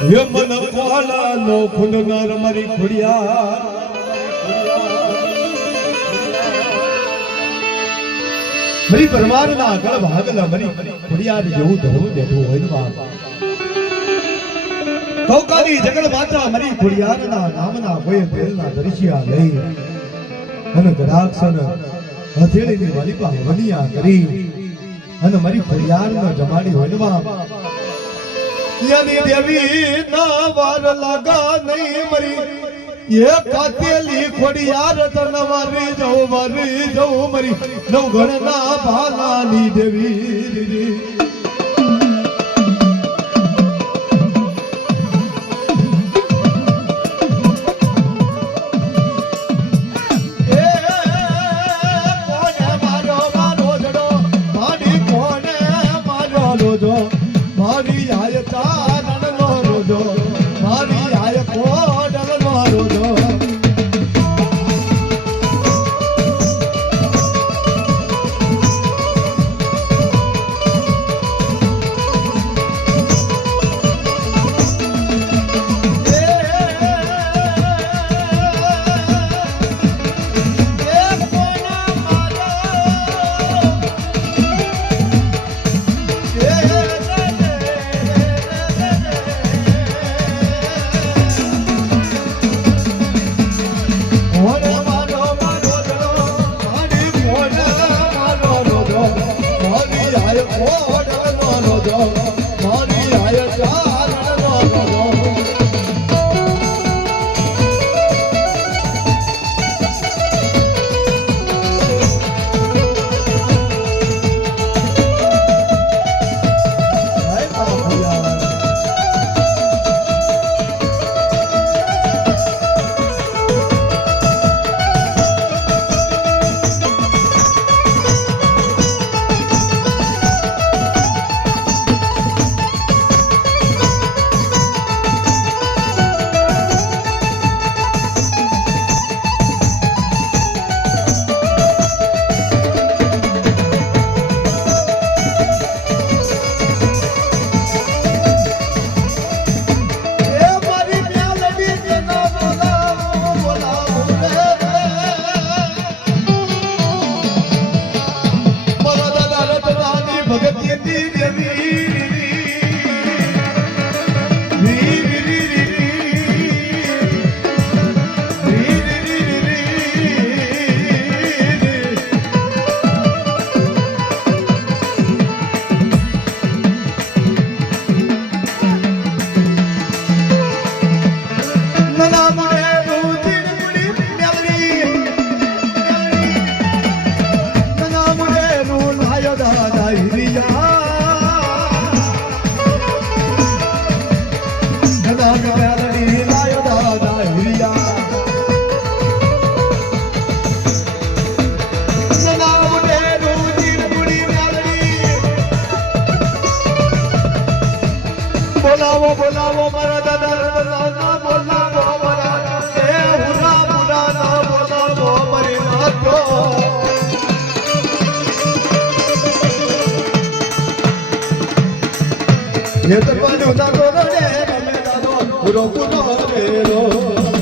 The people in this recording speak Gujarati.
ये मन कोला नो खुद नर मरी खुड़िया मरी परमार ना गळ भागला मरी खुड़िया जेवू धरू देतो होय न बाप कौकाली जगल माता मरी खुड़िया ना नामना होय तेलना दर्शिया लई अन गडाक्षन हथेળી ની વાલીપા વનિયા કરી અને મારી ફરિયાદ ન જમાડી હોય ને બાપ યાની દેવી ના વાર લાગા નહીં મરી એ કાતેલી ખોડિયાર તનવારી જવું મરી નવગણ ના ભાલાની દેવી બોલાવો બોલાવો મારા દાદા ના બોલાવો મારા એ હુરા હુરા ના બોલાવો મરી નાખો ये तो पानी उतारो रे मैं दादो पूरो पूरो मेरो